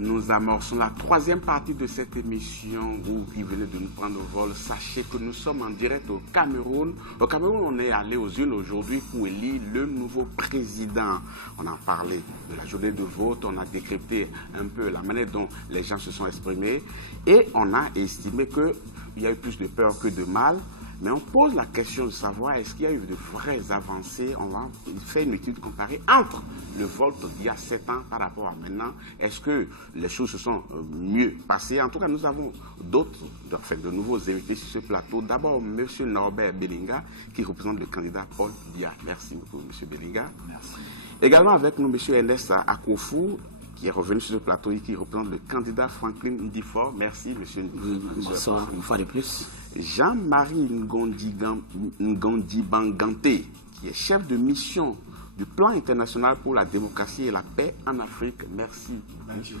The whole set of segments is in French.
Nous amorçons la troisième partie de cette émission. Vous qui venez de nous prendre au vol, sachez que nous sommes en direct au Cameroun. Au Cameroun, on est allé aux urnes aujourd'hui pour élire le nouveau président. On a parlé de la journée de vote, on a décrypté un peu la manière dont les gens se sont exprimés et on a estimé qu'il y a eu plus de peur que de mal. Mais on pose la question de savoir est-ce qu'il y a eu de vraies avancées. On va faire une étude comparée entre le vote d'il y a 7 ans par rapport à maintenant. Est-ce que les choses se sont mieux passées? En tout cas, nous avons de nouveaux invités sur ce plateau. D'abord, M. Norbert Bellinga, qui représente le candidat Paul Biya. Merci beaucoup, M. Bellinga. Merci. Également avec nous, M. Ernest Akofou, qui est revenu sur ce plateau et qui représente le candidat Franklin Ndifor. Merci, monsieur. Bonsoir, une fois de plus. Jean-Marie Ngondi Banganté, qui est chef de mission du Plan international pour la démocratie et la paix en Afrique. Merci. Merci.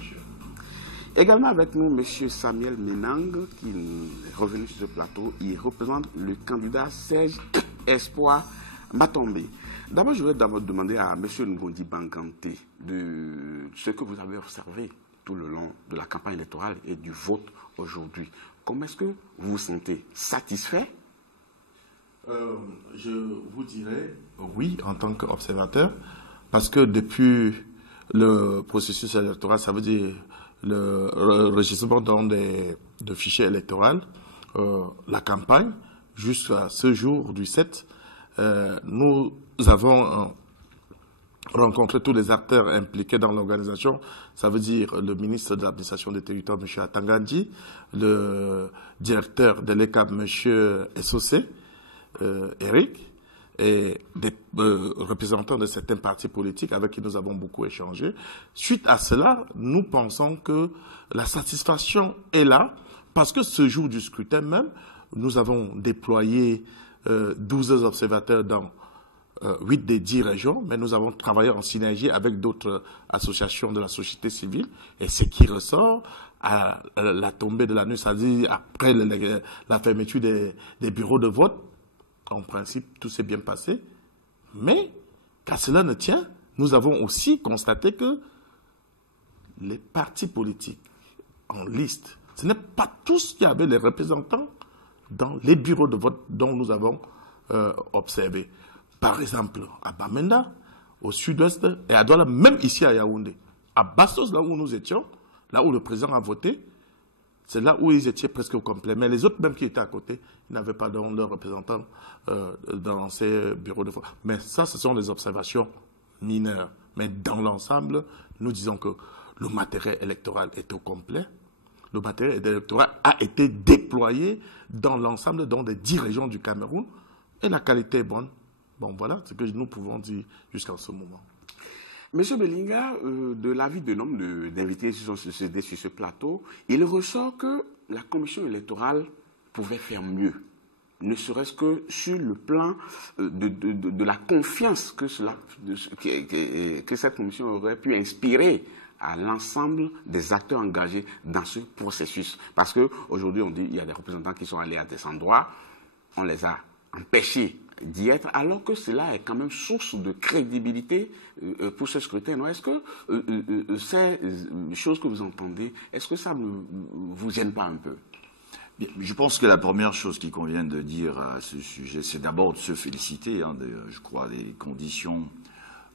Également avec nous, monsieur Samuel Menang, qui est revenu sur ce plateau. Il représente le candidat Serge Espoir Matombe. D'abord, je voudrais demander à M. Ngondi Banganté de ce que vous avez observé tout le long de la campagne électorale et du vote aujourd'hui. Comment est-ce que vous vous sentez satisfait? Je vous dirais oui en tant qu'observateur, parce que depuis le processus électoral, ça veut dire le enregistrement de fichiers électoraux, la campagne, jusqu'à ce jour du 7, nous avons rencontré tous les acteurs impliqués dans l'organisation. Ça veut dire le ministre de l'administration des territoires, M. Atangandi, le directeur de l'ECAP, M. SOC, Eric, et des représentants de certains partis politiques avec qui nous avons beaucoup échangé. Suite à cela, nous pensons que la satisfaction est là, parce que ce jour du scrutin même, nous avons déployé 12 observateurs dans 8 des 10 régions, mais nous avons travaillé en synergie avec d'autres associations de la société civile. Et ce qui ressort à la tombée de la nuit, c'est-à-dire après la fermeture des bureaux de vote, en principe, tout s'est bien passé. Mais, qu'à cela ne tient, nous avons aussi constaté que les partis politiques en liste, ce n'est pas tous qui avaient les représentants dans les bureaux de vote dont nous avons observé. Par exemple, à Bamenda, au sud-ouest, et à Douala, même ici à Yaoundé. À Bastos, là où nous étions, là où le président a voté, c'est là où ils étaient presque au complet. Mais les autres, même qui étaient à côté, ils n'avaient pas leurs représentants dans ces bureaux de vote. Mais ça, ce sont des observations mineures. Mais dans l'ensemble, nous disons que le matériel électoral est au complet. Le matériel électoral a été déployé dans l'ensemble, dans les 10 régions du Cameroun, et la qualité est bonne. Bon, voilà ce que nous pouvons dire jusqu'à ce moment. Monsieur Bellinga, de l'avis de nombre d'invités sur ce plateau, il ressort que la commission électorale pouvait faire mieux, ne serait-ce que sur le plan de la confiance que cette commission aurait pu inspirer à l'ensemble des acteurs engagés dans ce processus. Parce qu'aujourd'hui, on dit qu'il y a des représentants qui sont allés à des endroits, on les a empêchés d'y être, alors que cela est quand même source de crédibilité pour ce scrutin. Est-ce que ces choses que vous entendez, est-ce que ça ne vous gêne pas un peu? Bien, je pense que la première chose qu'il convient de dire à ce sujet, c'est d'abord de se féliciter, je crois, des conditions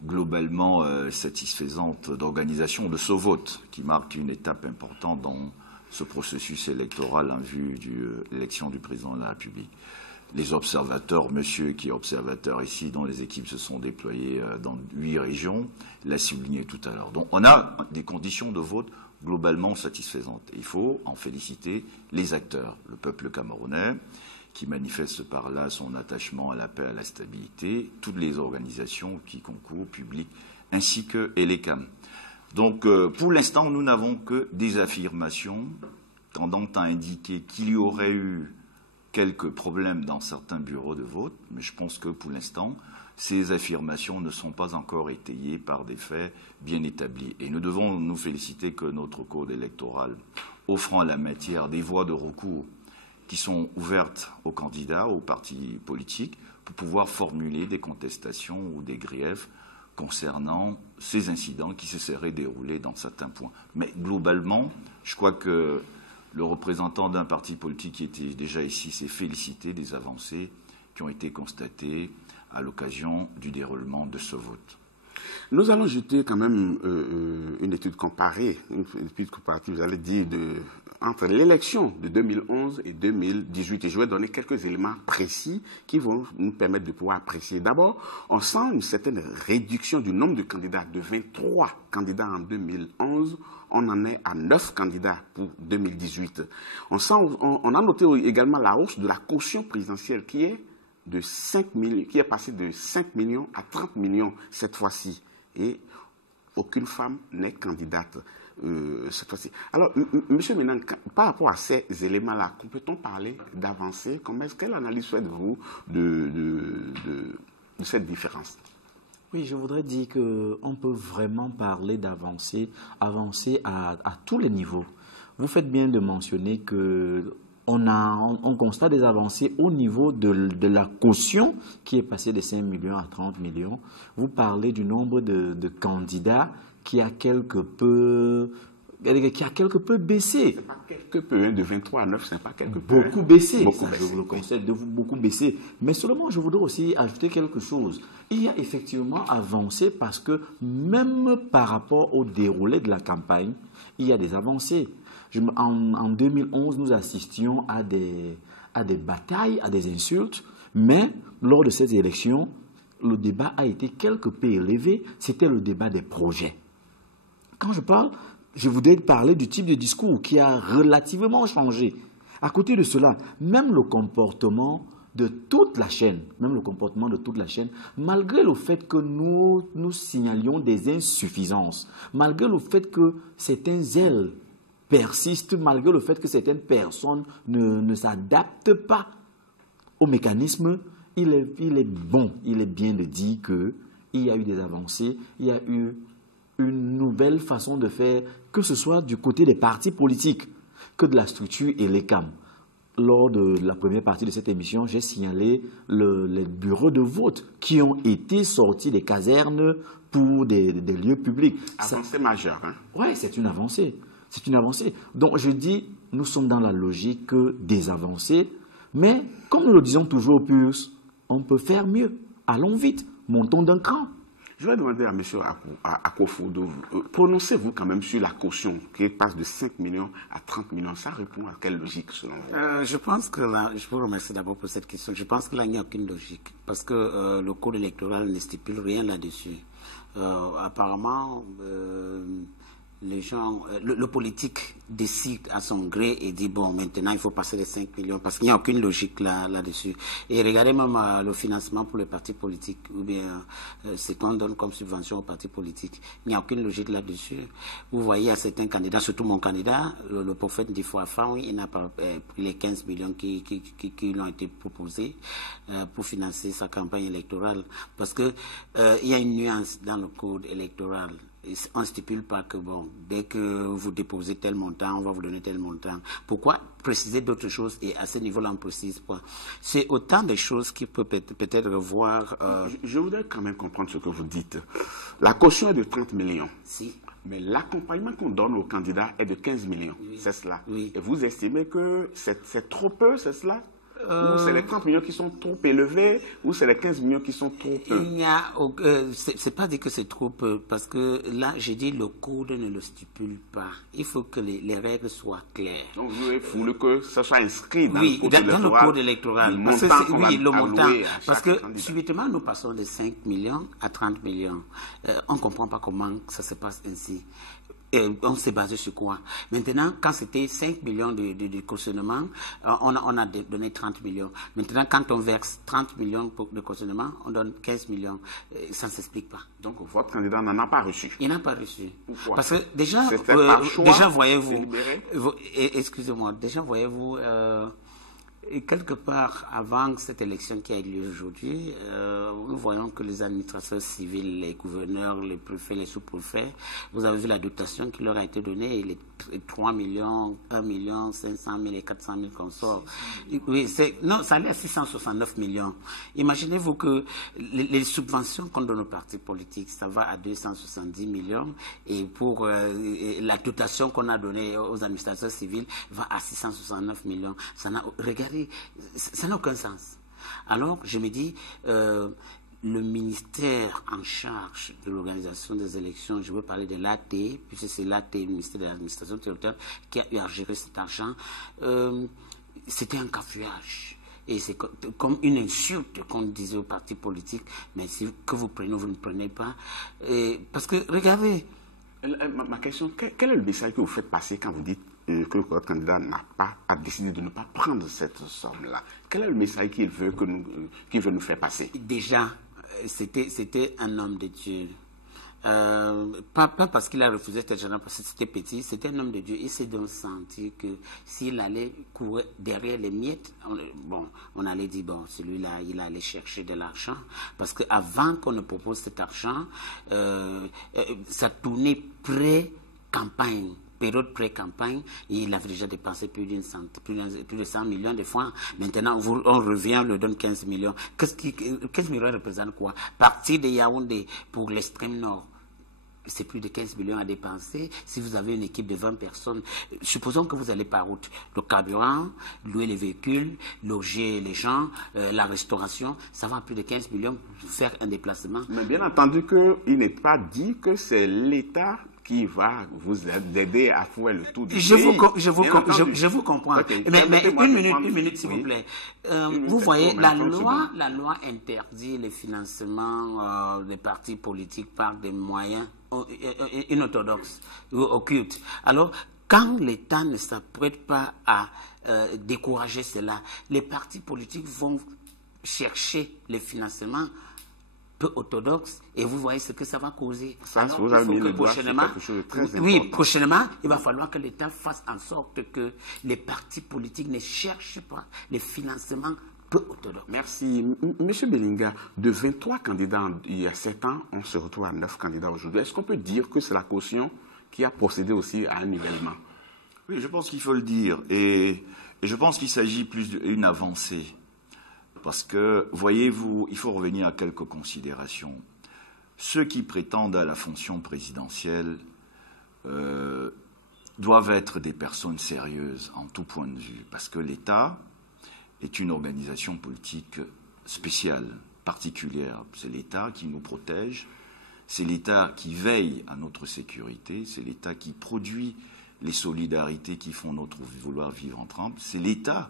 globalement satisfaisantes d'organisation de ce vote, qui marque une étape importante dans ce processus électoral en vue de l'élection du président de la République. Les observateurs, monsieur qui est observateur ici, dont les équipes se sont déployées dans 8 régions, l'a souligné tout à l'heure. Donc on a des conditions de vote globalement satisfaisantes. Il faut en féliciter les acteurs, le peuple camerounais, qui manifeste par là son attachement à la paix, à la stabilité, toutes les organisations qui concourent, publiques, ainsi que l'ECAM. Donc pour l'instant, nous n'avons que des affirmations tendant à indiquer qu'il y aurait eu quelques problèmes dans certains bureaux de vote, mais je pense que pour l'instant, ces affirmations ne sont pas encore étayées par des faits bien établis. Et nous devons nous féliciter que notre code électoral, offrant la matière des voies de recours qui sont ouvertes aux candidats, aux partis politiques, pour pouvoir formuler des contestations ou des griefs concernant ces incidents qui se seraient déroulés dans certains points. Mais globalement, je crois que le représentant d'un parti politique qui était déjà ici s'est félicité des avancées qui ont été constatées à l'occasion du déroulement de ce vote. Nous allons jeter quand même une étude comparée, vous allez dire, entre l'élection de 2011 et 2018. Et je vais donner quelques éléments précis qui vont nous permettre de pouvoir apprécier. D'abord, on sent une certaine réduction du nombre de candidats. De 23 candidats en 2011, on en est à 9 candidats pour 2018. On a noté également la hausse de la caution présidentielle qui est passée de 5 millions à 30 millions cette fois-ci. Et aucune femme n'est candidate cette fois-ci. Alors, Monsieur Ménan, par rapport à ces éléments-là, peut-on parler d'avancée? Quelle analyse faites-vous de cette différence? Oui, je voudrais dire qu'on peut vraiment parler d'avancée, avancer à tous les niveaux. Vous faites bien de mentionner que on constate des avancées au niveau de la caution qui est passée de 5 millions à 30 millions. Vous parlez du nombre de candidats qui a quelque peu baissé. C'est pas quelque peu, hein, de 23 à 9, c'est pas quelque peu. Beaucoup baissé. Beaucoup baissé. Je le concède de vous beaucoup baissé. Mais seulement, je voudrais aussi ajouter quelque chose. Il y a effectivement avancé parce que même par rapport au déroulé de la campagne, il y a des avancées. En 2011, nous assistions à des batailles, à des insultes, mais lors de ces élections, le débat a été quelque peu élevé. C'était le débat des projets. Quand je parle, je voudrais parler du type de discours qui a relativement changé. À côté de cela, même le comportement de toute la chaîne, malgré le fait que nous signalions des insuffisances, malgré le fait que certains zèles persistent, malgré le fait que certaines personnes ne s'adaptent pas au mécanisme, il est bien de dire qu'il y a eu des avancées, il y a eu une nouvelle façon de faire, que ce soit du côté des partis politiques, que de la structure et les CAM. Lors de la première partie de cette émission, j'ai signalé les bureaux de vote qui ont été sortis des casernes pour des lieux publics. Avancée majeure. Hein? Oui, c'est une avancée. C'est une avancée. Donc, je dis, nous sommes dans la logique des avancées, mais comme nous le disons toujours au PUS, on peut faire mieux. Allons vite, montons d'un cran. Je vais demander à M. Akofo, prononcez-vous quand même sur la caution qui passe de 5 millions à 30 millions. Ça répond à quelle logique selon vous? Je pense que là, je vous remercie d'abord pour cette question. Je pense que là, il n'y a aucune logique parce que le code électoral ne stipule rien là-dessus. Apparemment, les gens, le politique décide à son gré et dit bon, maintenant il faut passer les 5 millions parce qu'il n'y a aucune logique là-dessus. Et regardez même le financement pour les partis politiques ou bien ce qu'on donne comme subvention aux partis politiques. Il n'y a aucune logique là-dessus. Vous voyez à certains candidats, surtout mon candidat, le prophète Difoafan, oui, il n'a pas pris les 15 millions qui lui ont été proposés pour financer sa campagne électorale. Parce que il y a une nuance dans le code électoral. On ne stipule pas que, bon, dès que vous déposez tel montant, on va vous donner tel montant. Pourquoi préciser d'autres choses et à ce niveau-là, on ne précise pas? C'est autant de choses qui peuvent peut-être revoir. Je voudrais quand même comprendre ce que vous dites. La caution est de 30 millions. Si. Mais l'accompagnement qu'on donne aux candidats est de 15 millions. Oui. C'est cela. Oui. Et vous estimez que c'est trop peu, c'est cela? Ou c'est les 30 millions qui sont trop élevés, ou c'est les 15 millions qui sont trop peu? Il n'y a, c'est pas dit que c'est trop peu, parce que là, j'ai dit le code ne le stipule pas. Il faut que les règles soient claires. Donc vous voulez que ça soit inscrit dans le code électoral. Parce que le montant. Parce que subitement, nous passons de 5 millions à 30 millions. On ne comprend pas comment ça se passe ainsi. On s'est basé sur quoi? Maintenant, quand c'était 5 millions de cautionnement, on a donné 30 millions. Maintenant, quand on verse 30 millions de cautionnement, on donne 15 millions. Ça ne s'explique pas. Donc, votre candidat n'en a pas reçu? Il n'a pas reçu. Pourquoi? Parce que déjà, voyez-vous... excusez-moi, déjà, voyez-vous, Et quelque part, avant cette élection qui a eu lieu aujourd'hui, nous voyons que les administrateurs civils, les gouverneurs, les préfets, les sous-préfets, vous avez vu la dotation qui leur a été donnée, les 3 millions, 1 million, 500 000 et 400 000 consorts. Oui, non, ça allait à 669 millions. Imaginez-vous que les subventions qu'on donne aux partis politiques, ça va à 270 millions, et pour la dotation qu'on a donnée aux administrateurs civils va à 669 millions. Regardez, ça n'a aucun sens. Alors, je me dis, le ministère en charge de l'organisation des élections, je veux parler de l'AT, puisque c'est l'AT, le ministère de l'administration territoriale, qui a eu à gérer cet argent, c'était un cafouillage. Et c'est comme une insulte qu'on disait aux partis politiques, mais si que vous prenez ou vous ne prenez pas. Parce que, regardez. Ma question, quel est le message que vous faites passer quand vous dites que votre candidat a décidé de ne pas prendre cette somme-là? Quel est le message qu'il veut nous faire passer? Déjà, c'était un homme de Dieu. Pas parce qu'il a refusé cet argent, parce que c'était petit, c'était un homme de Dieu. Il s'est donc senti que s'il allait courir derrière les miettes, on allait dire, bon, celui-là, il allait chercher de l'argent. Parce qu'avant qu'on ne propose cet argent, ça tournait pré-campagne. Période pré-campagne, il avait déjà dépensé plus de 100 millions de francs. Maintenant, on revient, on le donne 15 millions. 15 millions représente quoi? Partir de Yaoundé pour l'extrême nord, c'est plus de 15 millions à dépenser. Si vous avez une équipe de 20 personnes, supposons que vous allez par route. Le carburant, louer les véhicules, loger les gens, la restauration, ça va à plus de 15 millions pour faire un déplacement. Mais bien entendu qu'il n'est pas dit que c'est l'État qui va vous aider à faire le tour du pays. Je vous comprends. Okay. Mais une minute, s'il vous plaît. Vous voyez, la loi interdit le financement des partis politiques par des moyens inorthodoxes ou occultes. Alors, quand l'État ne s'apprête pas à décourager cela, les partis politiques vont chercher les financements peu orthodoxe, et vous voyez ce que ça va causer. Alors, vous avez mis le doigt sur quelque chose de très important. Prochainement, il va falloir que l'État fasse en sorte que les partis politiques ne cherchent pas les financements peu orthodoxes. Merci. Monsieur Belinga, de 23 candidats il y a 7 ans, on se retrouve à 9 candidats aujourd'hui. Est-ce qu'on peut dire que c'est la caution qui a procédé aussi à un nivellement? Oui, je pense qu'il faut le dire. Et je pense qu'il s'agit plus d'une avancée. Parce que, voyez-vous, il faut revenir à quelques considérations. Ceux qui prétendent à la fonction présidentielle doivent être des personnes sérieuses en tout point de vue. Parce que l'État est une organisation politique spéciale, particulière. C'est l'État qui nous protège, c'est l'État qui veille à notre sécurité, c'est l'État qui produit les solidarités qui font notre vouloir vivre ensemble, c'est l'État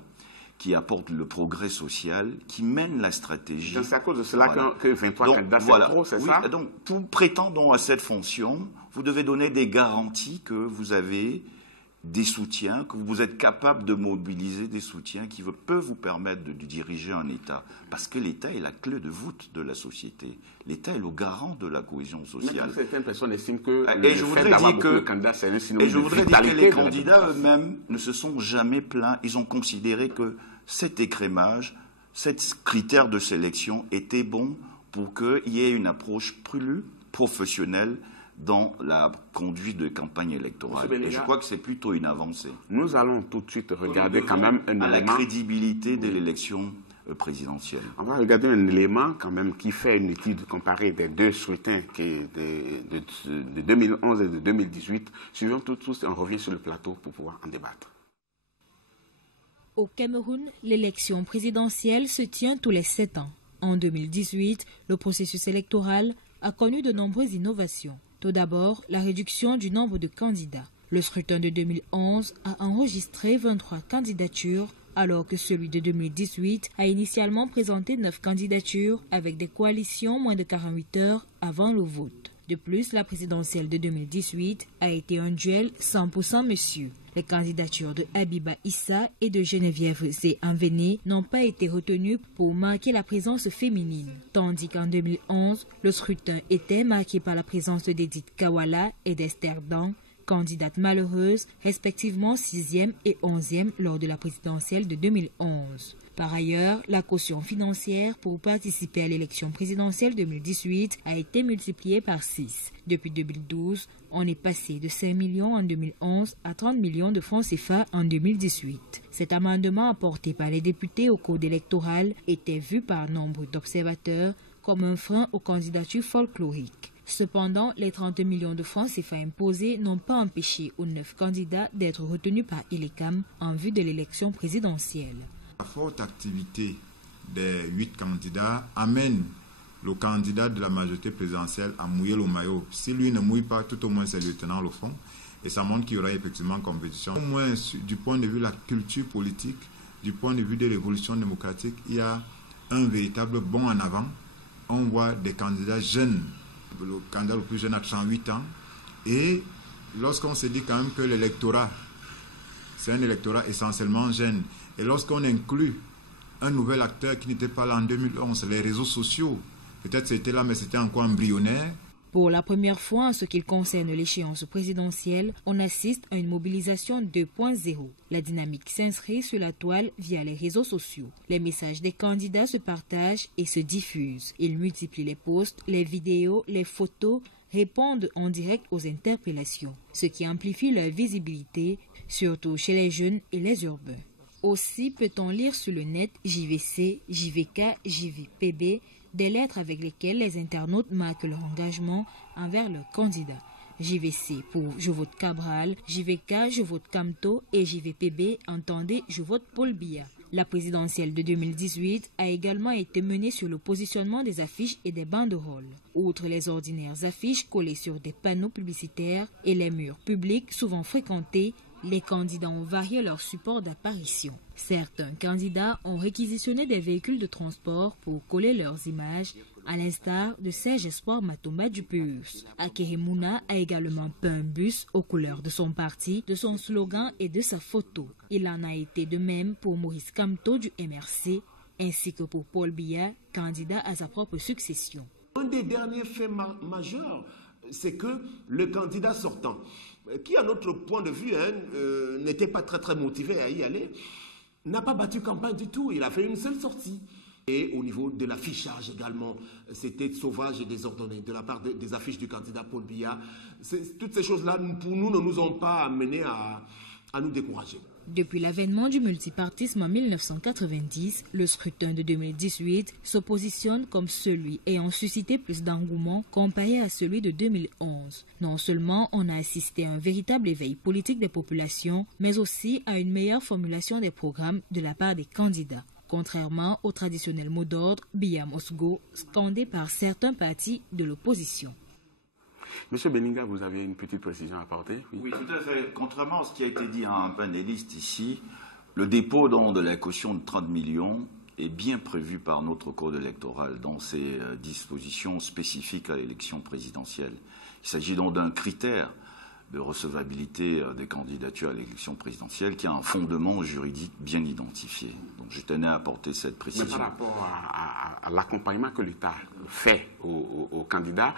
qui apporte le progrès social, qui mène la stratégie. C'est à cause de cela que 23 candidats, c'est trop, c'est ça? Donc, pour prétendre à cette fonction, vous devez donner des garanties que vous avez des soutiens, que vous êtes capable de mobiliser des soutiens qui peuvent vous permettre de diriger un État. Parce que l'État est la clé de voûte de la société. L'État est le garant de la cohésion sociale. Mais certaines personnes estiment que le fait d'avoir beaucoup de candidats, c'est un synonyme de vitalité. Et je voudrais dire que les candidats eux-mêmes ne se sont jamais plaints. Ils ont considéré que cet écrémage, cet critère de sélection était bon pour qu'il y ait une approche plus professionnelle dans la conduite de campagne électorale. Et je crois que c'est plutôt une avancée. Nous allons tout de suite regarder quand même un élément... à la crédibilité de l'élection présidentielle. On va regarder un élément quand même qui fait une étude comparée des deux scrutins de 2011 et de 2018. Suivons tout de suite, on revient sur le plateau pour pouvoir en débattre. Au Cameroun, l'élection présidentielle se tient tous les 7 ans. En 2018, le processus électoral a connu de nombreuses innovations. Tout d'abord, la réduction du nombre de candidats. Le scrutin de 2011 a enregistré 23 candidatures, alors que celui de 2018 a initialement présenté 9 candidatures avec des coalitions moins de 48 heures avant le vote. De plus, la présidentielle de 2018 a été un duel 100% monsieur. Les candidatures de Habiba Issa et de Geneviève Zé-Envené n'ont pas été retenues pour marquer la présence féminine. Tandis qu'en 2011, le scrutin était marqué par la présence d'Edith Kawala et d'Esther Dan, candidates malheureuses, respectivement 6e et 11e lors de la présidentielle de 2011. Par ailleurs, la caution financière pour participer à l'élection présidentielle 2018 a été multipliée par 6. Depuis 2012, on est passé de 5 millions en 2011 à 30 millions de francs CFA en 2018. Cet amendement apporté par les députés au code électoral était vu par nombre d'observateurs comme un frein aux candidatures folkloriques. Cependant, les 30 millions de francs CFA imposés n'ont pas empêché aux 9 candidats d'être retenus par ILECAM en vue de l'élection présidentielle. La forte activité des 8 candidats amène le candidat de la majorité présidentielle à mouiller le maillot. Si lui ne mouille pas, tout au moins ses lieutenants le font. Et ça montre qu'il y aura effectivement compétition. Au moins, du point de vue de la culture politique, du point de vue de l'évolution démocratique, il y a un véritable bond en avant. On voit des candidats jeunes. Le candidat le plus jeune a 38 ans. Et lorsqu'on se dit quand même que l'électorat, c'est un électorat essentiellement jeune, et lorsqu'on inclut un nouvel acteur qui n'était pas là en 2011, les réseaux sociaux, peut-être c'était là, mais c'était encore embryonnaire. Pour la première fois en ce qui concerne l'échéance présidentielle, on assiste à une mobilisation 2.0. La dynamique s'inscrit sur la toile via les réseaux sociaux. Les messages des candidats se partagent et se diffusent. Ils multiplient les posts, les vidéos, les photos, répondent en direct aux interpellations, ce qui amplifie leur visibilité, surtout chez les jeunes et les urbains. Aussi peut-on lire sur le net JVC, JVK, JVPB, des lettres avec lesquelles les internautes marquent leur engagement envers leurs candidats. JVC pour Je vote Cabral, JVK Je vote Camto et JVPB entendez Je vote Paul Biya. La présidentielle de 2018 a également été menée sur le positionnement des affiches et des banderoles. Outre les ordinaires affiches collées sur des panneaux publicitaires et les murs publics souvent fréquentés, les candidats ont varié leur support d'apparition. Certains candidats ont réquisitionné des véhicules de transport pour coller leurs images, à l'instar de Serge Espoir Matomba du PUS. Akeremouna a également peint un bus aux couleurs de son parti, de son slogan et de sa photo. Il en a été de même pour Maurice Kamto du MRC, ainsi que pour Paul Biya, candidat à sa propre succession. Un des derniers faits majeurs, c'est que le candidat sortant, qui à notre point de vue n'était pas très motivé à y aller, n'a pas battu campagne du tout. Il a fait une seule sortie. Et au niveau de l'affichage également, c'était sauvage et désordonné de la part des affiches du candidat Paul Biya. Toutes ces choses-là, pour nous, ne nous ont pas amenés à nous décourager. Depuis l'avènement du multipartisme en 1990, le scrutin de 2018 se positionne comme celui ayant suscité plus d'engouement comparé à celui de 2011. Non seulement on a assisté à un véritable éveil politique des populations, mais aussi à une meilleure formulation des programmes de la part des candidats. Contrairement au traditionnel mot d'ordre Biya Mosgo, scandé par certains partis de l'opposition. Monsieur Beninga, vous avez une petite précision à apporter? Oui, tout à fait. Contrairement à ce qui a été dit à un panéliste ici, le dépôt de la caution de 30 millions est bien prévu par notre code électoral dans ses dispositions spécifiques à l'élection présidentielle. Il s'agit donc d'un critère de recevabilité des candidatures à l'élection présidentielle qui a un fondement juridique bien identifié. Donc je tenais à apporter cette précision. Mais par rapport à l'accompagnement que l'État fait aux candidats,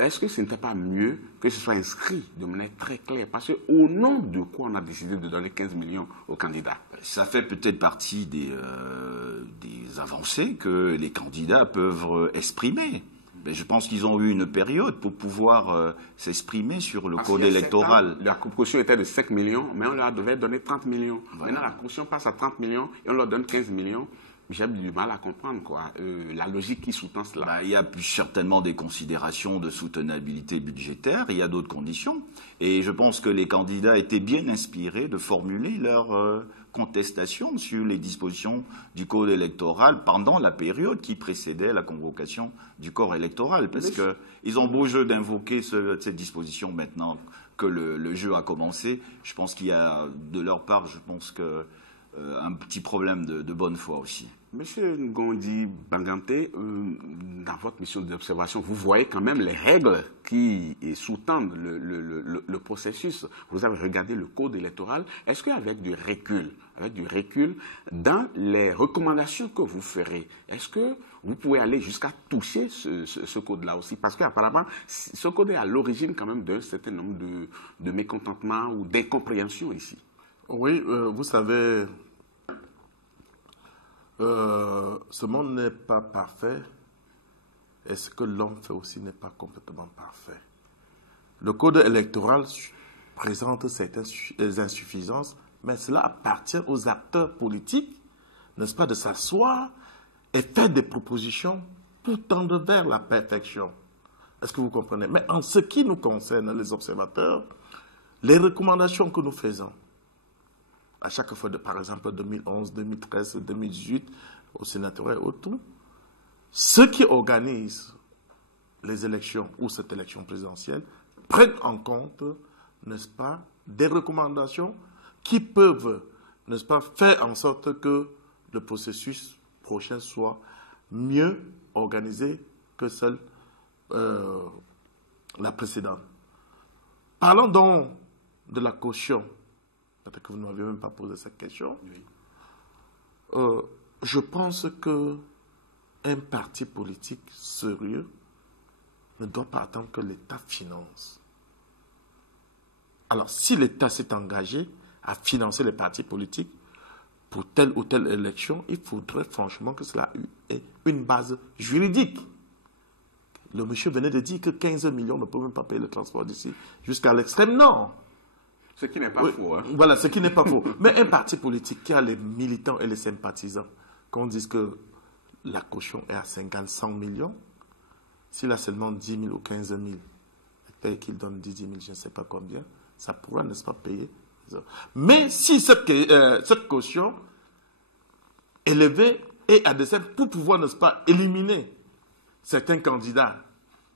est-ce que ce n'était pas mieux que ce soit inscrit de manière très claire? Parce qu'au nom de quoi on a décidé de donner 15 millions aux candidats? Ça fait peut-être partie des avancées que les candidats peuvent exprimer. Mais je pense qu'ils ont eu une période pour pouvoir s'exprimer sur le code électoral. La caution était de 5 millions, mais on leur devait donner 30 millions. Voilà. Maintenant, la caution passe à 30 millions et on leur donne 15 millions. J'ai du mal à comprendre la logique qui sous-tend cela. Il y a certainement des considérations de soutenabilité budgétaire, il y a d'autres conditions. Et je pense que les candidats étaient bien inspirés de formuler leur contestation sur les dispositions du code électoral pendant la période qui précédait la convocation du corps électoral. Parce qu'ils ont beau jeu d'invoquer cette disposition maintenant que le jeu a commencé. Je pense qu'il y a, de leur part, je pense que un petit problème de bonne foi aussi. Monsieur Ngondi Banganté, dans votre mission d'observation, vous voyez quand même les règles qui sous-tendent le processus. Vous avez regardé le code électoral. Est-ce qu'avec du recul, dans les recommandations que vous ferez, est-ce que vous pouvez aller jusqu'à toucher ce code-là aussi? Parce qu'apparemment, ce code est à l'origine quand même d'un certain nombre de mécontentements ou d'incompréhensions ici. Oui, vous savez... ce monde n'est pas parfait et ce que l'homme fait aussi n'est pas complètement parfait. Le code électoral présente certaines insuffisances, mais cela appartient aux acteurs politiques, n'est-ce pas, de s'asseoir et faire des propositions pour tendre vers la perfection. Est-ce que vous comprenez? Mais en ce qui nous concerne, les observateurs, les recommandations que nous faisons, à chaque fois, par exemple, 2011, 2013, 2018, au sénatorial et autour, ceux qui organisent les élections ou cette élection présidentielle prennent en compte, n'est-ce pas, des recommandations qui peuvent, n'est-ce pas, faire en sorte que le processus prochain soit mieux organisé que celle la précédente. Parlons donc de la caution. Peut-être que vous ne m'avez même pas posé cette question. Oui. Je pense qu'un parti politique sérieux ne doit pas attendre que l'État finance. Alors, si l'État s'est engagé à financer les partis politiques pour telle ou telle élection, il faudrait franchement que cela ait une base juridique. Le monsieur venait de dire que 15 millions ne peuvent même pas payer le transport d'ici jusqu'à l'extrême nord. Ce qui n'est pas faux. Hein. Voilà, ce qui n'est pas faux. Mais un parti politique qui a les militants et les sympathisants, qu'on dise que la caution est à 50, 100 millions, s'il a seulement 10 000 ou 15 000, et qu'il donne 10 000, je ne sais pas combien, ça pourra, n'est-ce pas, payer. Mais si cette caution élevée est à dessein pour pouvoir, n'est-ce pas, éliminer certains candidats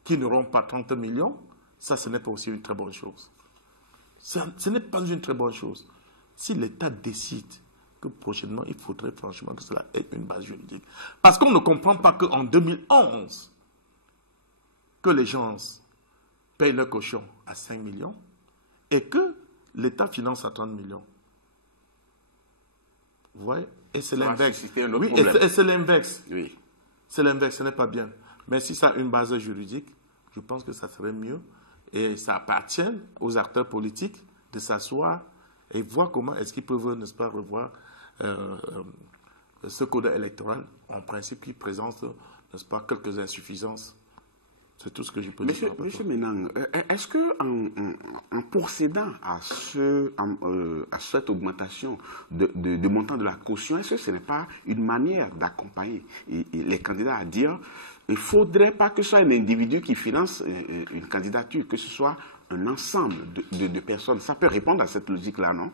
qui n'auront pas 30 millions, ça, ce n'est pas aussi une très bonne chose. Ce n'est pas une très bonne chose. Si l'État décide que prochainement, il faudrait franchement que cela ait une base juridique. Parce qu'on ne comprend pas qu'en 2011, que les gens payent leur caution à 5 millions et que l'État finance à 30 millions. Vous voyez? Et c'est l'inverse. Oui, et c'est l'inverse. Oui. C'est l'inverse, ce n'est pas bien. Mais si ça a une base juridique, je pense que ça serait mieux. Et ça appartient aux acteurs politiques de s'asseoir et voir comment est-ce qu'ils peuvent, n'est-ce pas, revoir ce code électoral, en principe, qui présente, n'est-ce pas, quelques insuffisances. C'est tout ce que je peux dire. Monsieur Menang, est-ce qu'en procédant à cette augmentation de montant de la caution, est-ce que ce n'est pas une manière d'accompagner les candidats à dire il ne faudrait pas que ce soit un individu qui finance une candidature, que ce soit un ensemble de personnes? Ça peut répondre à cette logique-là, non?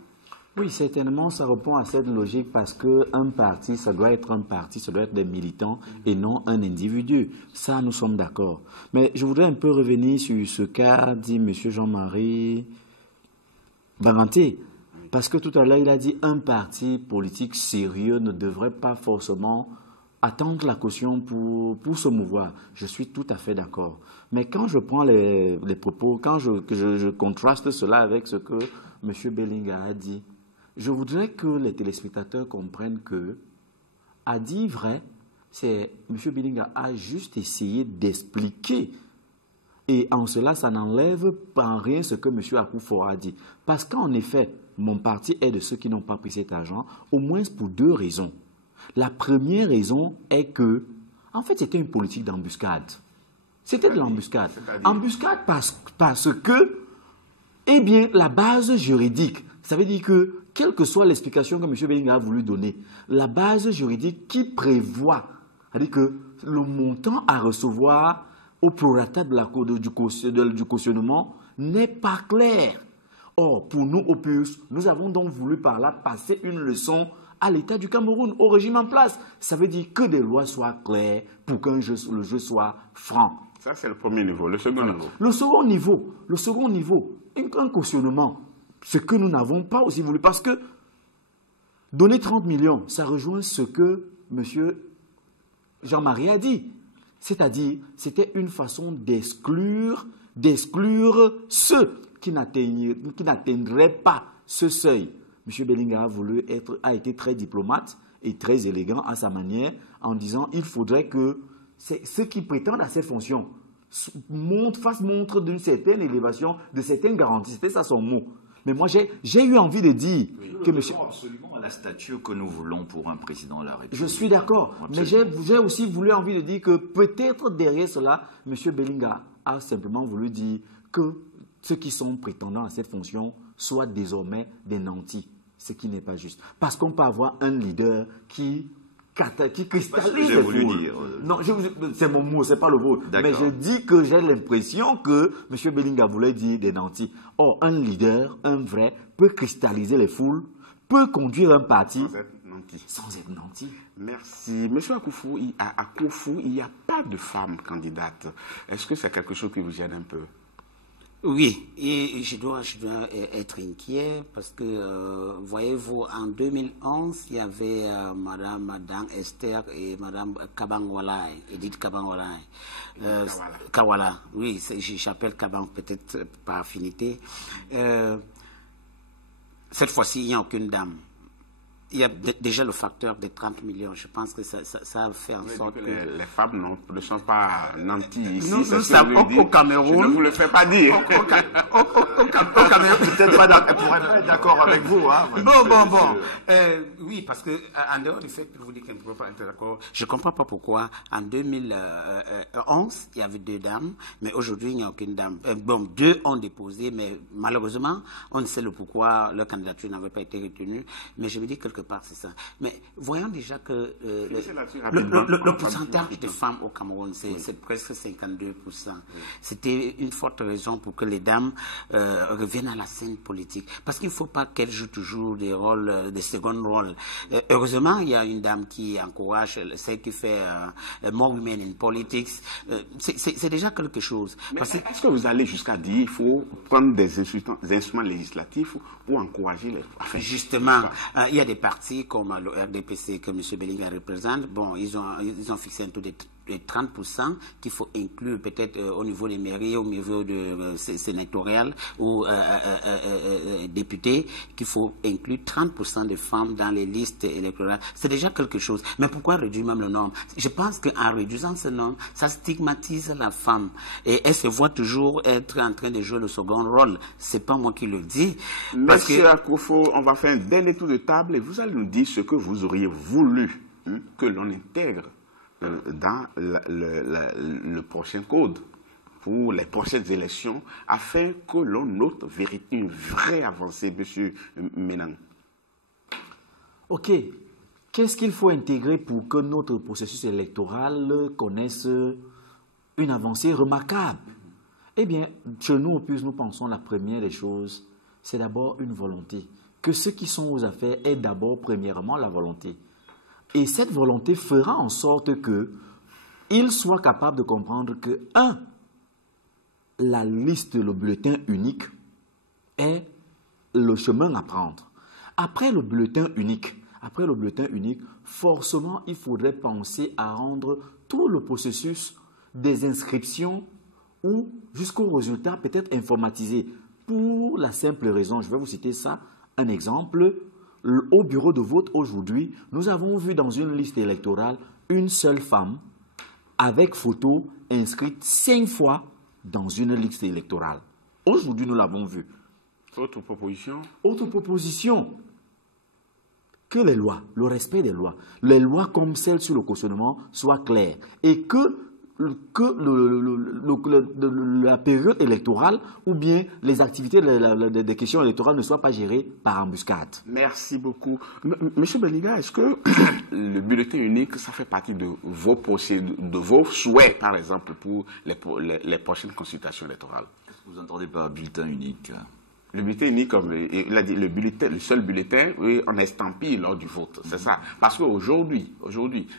Oui, certainement, ça répond à cette logique parce qu'un parti, ça doit être un parti, ça doit être des militants et non un individu. Ça, nous sommes d'accord. Mais je voudrais un peu revenir sur ce qu'a dit M. Jean-Marie Banganté. Parce que tout à l'heure, il a dit un parti politique sérieux ne devrait pas forcément attendre la caution pour se mouvoir. Je suis tout à fait d'accord. Mais quand je prends les propos, quand je contraste cela avec ce que M. Bellinga a dit, je voudrais que les téléspectateurs comprennent que, à dire vrai, M. Bellinga a juste essayé d'expliquer. Et en cela, ça n'enlève en rien ce que M. Akufo a dit. Parce qu'en effet, mon parti est de ceux qui n'ont pas pris cet argent, au moins pour deux raisons. La première raison est que, en fait, c'était une politique d'embuscade. C'était de l'embuscade. Embuscade parce que, eh bien, la base juridique, ça veut dire que, quelle que soit l'explication que M. Bellinga a voulu donner, la base juridique qui prévoit, c'est-à-dire que le montant à recevoir au prorata du cautionnement n'est pas clair. Or, pour nous, au PUS, nous avons donc voulu par là passer une leçon à l'État du Cameroun, au régime en place. Ça veut dire que des lois soient claires pour que le jeu soit franc. Ça, c'est le premier niveau. Le second niveau. Le second niveau, un cautionnement, ce que nous n'avons pas aussi voulu. Parce que Donner 30 millions, ça rejoint ce que M. Jean-Marie a dit. C'est-à-dire, c'était une façon d'exclure ceux qui n'atteindraient pas ce seuil. M. Bellinga a été très diplomate et très élégant à sa manière en disant qu'il faudrait que ceux qui prétendent à cette fonction fassent montre d'une certaine élévation, de certaines garanties. C'était ça son mot. Mais moi, j'ai eu envie de dire que monsieur... absolument à la stature que nous voulons pour un président de la République. Je suis d'accord. Mais j'ai aussi envie de dire que peut-être derrière cela, M. Bellinga a simplement voulu dire que ceux qui sont prétendants à cette fonction soient désormais des nantis, ce qui n'est pas juste. Parce qu'on peut avoir un leader qui cristallise les foules. Non, c'est mon mot, c'est pas le vôtre. Mais je dis que j'ai l'impression que M. Bellinga voulait dire des nantis. Or, un leader, un vrai, peut cristalliser les foules, peut conduire un parti sans être nanti. Merci. Monsieur Akoufou, à Koufou, il n'y a pas de femme candidate. Est-ce que c'est quelque chose qui vous gêne un peu? Oui, et je dois être inquiet parce que, voyez-vous, en 2011, il y avait Madame Esther et Madame Kabangwalai, Edith Kabangwalai. Kawala, oui, j'appelle Kabang peut-être par affinité. Cette fois-ci, il n'y a aucune dame. Il y a déjà le facteur des 30 millions. Je pense que ça fait en sorte que... Les femmes ne sont pas nantis ici. Nous savons au Cameroun... Je ne vous le fais pas dire. Au Cameroun, peut-être pas pourrait pas être d'accord avec vous. Hein, bon. Oui, parce que en dehors du fait que vous dites qu'on ne peut pas être d'accord, je ne comprends pas pourquoi en 2011, il y avait 2 dames, mais aujourd'hui, il n'y a aucune dame. 2 ont déposé, mais malheureusement, on ne sait le pourquoi leur candidature n'avait pas été retenue. Mais je me dis quelque part, c'est ça. Mais voyons déjà que le pourcentage de femmes au Cameroun, c'est presque 52%. C'était une forte raison pour que les dames reviennent à la scène politique. Parce qu'il ne faut pas qu'elles jouent toujours des rôles, des seconds rôles. Heureusement, il y a une dame qui encourage, celle qui fait More Women in Politics. C'est déjà quelque chose. Est-ce que vous allez jusqu'à dire qu'il faut prendre des instruments législatifs pour encourager les... Enfin, justement, il y a des partis comme le RDPC que M. Bellinga représente. Bon, ils ont fixé un taux de 30% qu'il faut inclure peut-être au niveau des mairies, au niveau de sénatorial ou députés, qu'il faut inclure 30% de femmes dans les listes électorales. C'est déjà quelque chose. Mais pourquoi réduire même le nombre? Je pense qu'en réduisant ce nombre, ça stigmatise la femme. Et elle se voit toujours être en train de jouer le second rôle. C'est pas moi qui le dis. Monsieur Akoufou, on va faire un dernier tour de table et vous allez nous dire ce que vous auriez voulu que l'on intègre dans le prochain code pour les prochaines élections afin que l'on note une vraie avancée, M. Menang. OK. Qu'est-ce qu'il faut intégrer pour que notre processus électoral connaisse une avancée remarquable? Eh bien, chez nous, nous pensons la première des choses, c'est d'abord une volonté. Que ceux qui sont aux affaires aient d'abord, premièrement, la volonté. Et cette volonté fera en sorte qu'ils soient capables de comprendre que, la liste, le bulletin unique est le chemin à prendre. Après le bulletin unique, forcément, il faudrait penser à rendre tout le processus des inscriptions ou jusqu'au résultat peut-être informatisé. Pour la simple raison, je vais vous citer ça, un exemple. Au bureau de vote aujourd'hui, nous avons vu dans une liste électorale une seule femme avec photo inscrite 5 fois dans une liste électorale. Aujourd'hui, nous l'avons vu. Autre proposition? Autre proposition. Que les lois, le respect des lois, les lois comme celles sur le cautionnement soient claires et que la période électorale ou bien les activités des questions électorales ne soient pas gérées par embuscade. Merci beaucoup. Monsieur Bellinga, est-ce que le bulletin unique, ça fait partie de vos souhaits, par exemple, pour les prochaines consultations électorales? Qu'est-ce que vous entendez par bulletin unique? Le bulletin unique, comme il a dit, le seul bulletin, oui, on estampille lors du vote. C'est ça. Parce qu'aujourd'hui,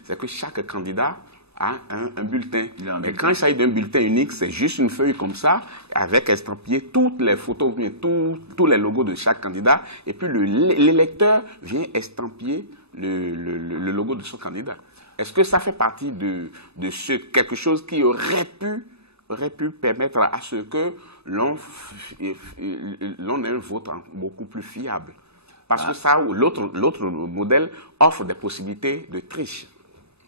c'est que chaque candidat a un bulletin. Mais quand il s'agit d'un bulletin unique, c'est juste une feuille comme ça, avec estampillé toutes les photos, tous les logos de chaque candidat, et puis l'électeur vient estampiller le logo de son candidat. Est-ce que ça fait partie de quelque chose qui aurait pu permettre à ce que l'on ait un vote beaucoup plus fiable? Parce que ça, l'autre modèle offre des possibilités de triche.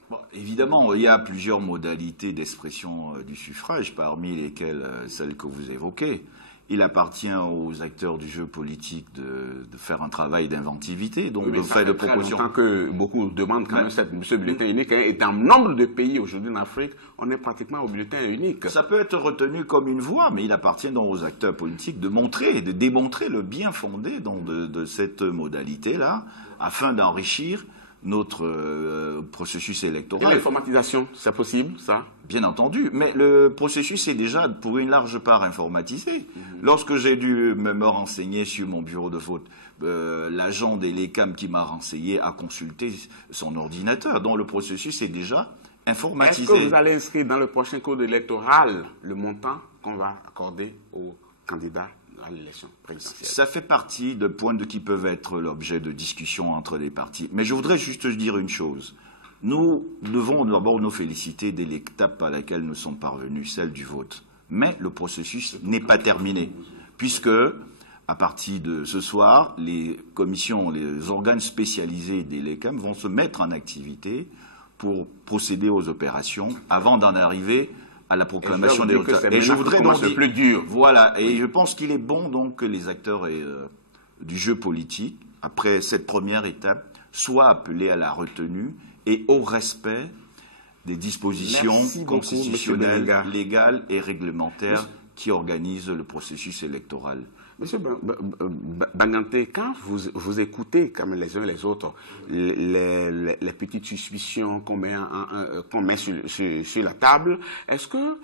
Bon, évidemment, il y a plusieurs modalités d'expression du suffrage, parmi lesquelles celle que vous évoquez. Il appartient aux acteurs du jeu politique de faire un travail d'inventivité, donc de faire de propositions. Tant que beaucoup demandent quand même ce bulletin unique, et dans nombre de pays aujourd'hui en Afrique, on est pratiquement au bulletin unique. Ça peut être retenu comme une voie, mais il appartient donc aux acteurs politiques de démontrer le bien fondé de cette modalité-là, afin d'enrichir notre processus électoral. Et l'informatisation, c'est possible, ça? Bien entendu, mais le processus est déjà pour une large part informatisé. Lorsque j'ai dû me renseigner sur mon bureau de vote, l'agent des LECAM qui m'a renseigné a consulté son ordinateur, donc le processus est déjà informatisé. Est-ce que vous allez inscrire dans le prochain code électoral le montant qu'on va accorder aux candidats à l'élection présidentielle? Ça fait partie de points qui peuvent être l'objet de discussions entre les partis. Mais je voudrais juste dire une chose. Nous devons d'abord nous féliciter de l'étape à laquelle nous sommes parvenus, celle du vote. Mais le processus n'est pas terminé, puisque à partir de ce soir, les commissions, les organes spécialisés des LECAM vont se mettre en activité pour procéder aux opérations avant d'en arriver à la proclamation des résultats. Et je voudrais donc le plus dur. Voilà, et je pense qu'il est bon donc que les acteurs du jeu politique, après cette première étape, soient appelés à la retenue et au respect des dispositions constitutionnelles, légales et réglementaires qui organisent le processus électoral. Monsieur Banganté, quand vous écoutez comme les uns et les autres les petites suspicions qu'on met sur la table, est-ce que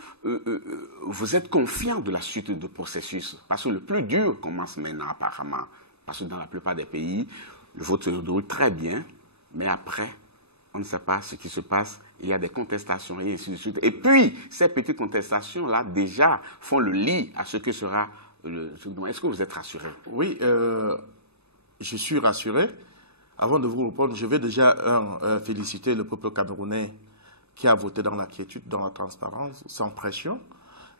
vous êtes confiant de la suite du processus? Parce que le plus dur commence maintenant apparemment. Parce que dans la plupart des pays, le vote se déroule très bien, mais après, on ne sait pas ce qui se passe. Il y a des contestations et ainsi de suite. Et puis, ces petites contestations-là, déjà, font le lit à ce que sera Est-ce que vous êtes rassuré? Oui, je suis rassuré. Avant de vous répondre, je vais déjà féliciter le peuple camerounais qui a voté dans la quiétude, dans la transparence, sans pression.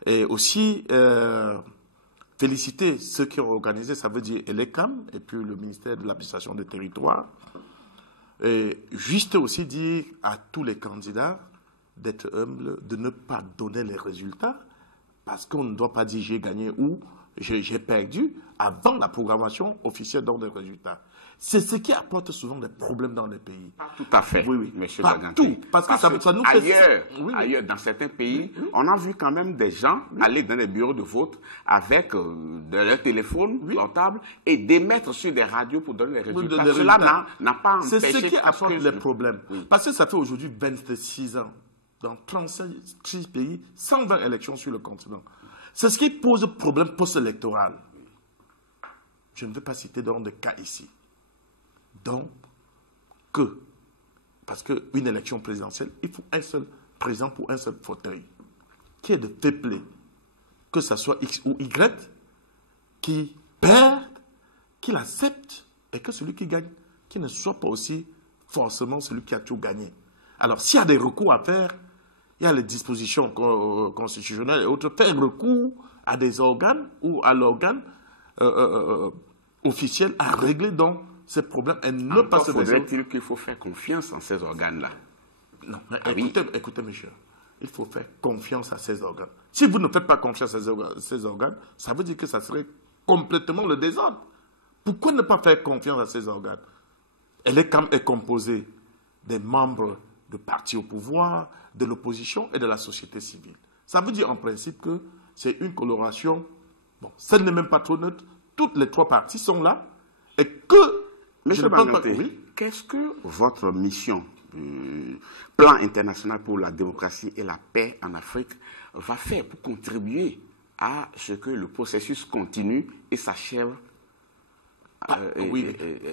Et aussi féliciter ceux qui ont organisé, ça veut dire l'ECAM et puis le ministère de l'administration des territoires. Et juste aussi dire à tous les candidats d'être humbles, de ne pas donner les résultats, parce qu'on ne doit pas dire j'ai gagné ou j'ai perdu avant la programmation officielle dans les résultats. C'est ce qui apporte souvent des problèmes dans les pays. Pas tout à fait, oui, monsieur Banganté. Parce que ça nous fait... Ailleurs, dans certains pays, on a vu quand même des gens aller dans les bureaux de vote avec leur téléphone portable et d'émettre sur des radios pour donner les résultats. Cela n'a pas empêché... C'est ce qui apporte les problèmes. Parce que ça fait aujourd'hui 26 ans, dans 36 pays, 120 élections sur le continent. C'est ce qui pose problème post-électoral. Je ne vais pas citer donc de cas ici. Donc, parce qu'une élection présidentielle, il faut un seul président pour un seul fauteuil, qui est de fair play, que ce soit X ou Y, qui perd, qu'il accepte, et que celui qui gagne, qui ne soit pas aussi forcément celui qui a tout gagné. Alors, s'il y a des recours à faire, il y a les dispositions constitutionnelles et autres, faire recours à des organes ou à l'organe officiel à régler donc ces problèmes et ne pas se faudrait-il qu'il faut faire confiance en ces organes-là? Non, mais écoutez, monsieur, il faut faire confiance à ces organes. Si vous ne faites pas confiance à ces organes, ça veut dire que ça serait complètement le désordre. Pourquoi ne pas faire confiance à ces organes? L'ECAM est composée des membres de partis au pouvoir, de l'opposition et de la société civile. Ça veut dire en principe que c'est une coloration, bon, celle n'est même pas trop neutre, toutes les trois parties sont là, et que... Monsieur Banganté, qu'est-ce que votre mission, plan international pour la démocratie et la paix en Afrique, va faire pour contribuer à ce que le processus continue et s'achève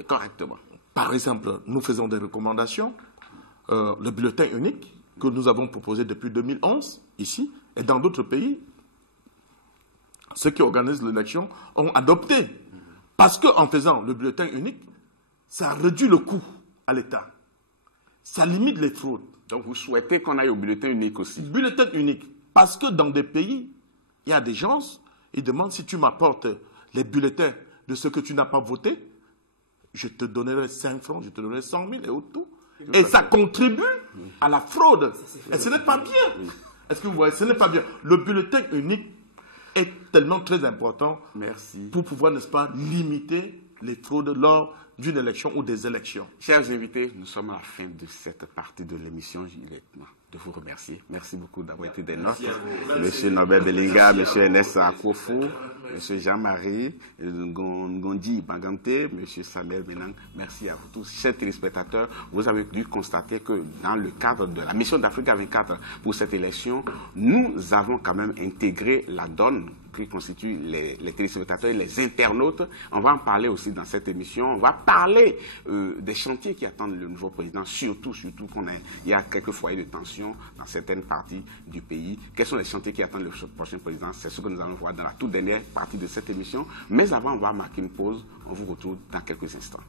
correctement? Par exemple, nous faisons des recommandations, le bulletin unique, que nous avons proposé depuis 2011, ici, et dans d'autres pays, ceux qui organisent l'élection ont adopté. Parce qu'en faisant le bulletin unique, ça réduit le coût à l'État. Ça limite les fraudes. Donc vous souhaitez qu'on aille au bulletin unique aussi? Bulletin unique. Parce que dans des pays, il y a des gens, ils demandent si tu m'apportes les bulletins de ce que tu n'as pas voté, je te donnerai 5 francs, je te donnerai 100 000 et autres. Et ça contribue à la fraude. Et ce n'est pas bien. Est-ce que vous voyez? Ce n'est pas bien. Le bulletin unique est tellement très important pour pouvoir, n'est-ce pas, limiter les fraudes lors d'une élection ou des élections. Chers invités, nous sommes à la fin de cette partie de l'émission. Il est temps de vous remercier. Merci beaucoup d'avoir été des nôtres. Monsieur Norbert Bellinga, Monsieur Ernest Akofo, Monsieur Jean-Marie Ngondi Bagante, Monsieur Samuel Menang, merci à vous tous. Chers téléspectateurs, vous avez dû constater que dans le cadre de la mission d'Africa 24 pour cette élection, nous avons quand même intégré la donne qui constitue les téléspectateurs et les internautes. On va en parler aussi dans cette émission. On va parler des chantiers qui attendent le nouveau président, surtout il y a quelques foyers de tension dans certaines parties du pays. Quels sont les chantiers qui attendent le prochain président? C'est ce que nous allons voir dans la toute dernière partie de cette émission. Mais avant, on va marquer une pause. On vous retrouve dans quelques instants.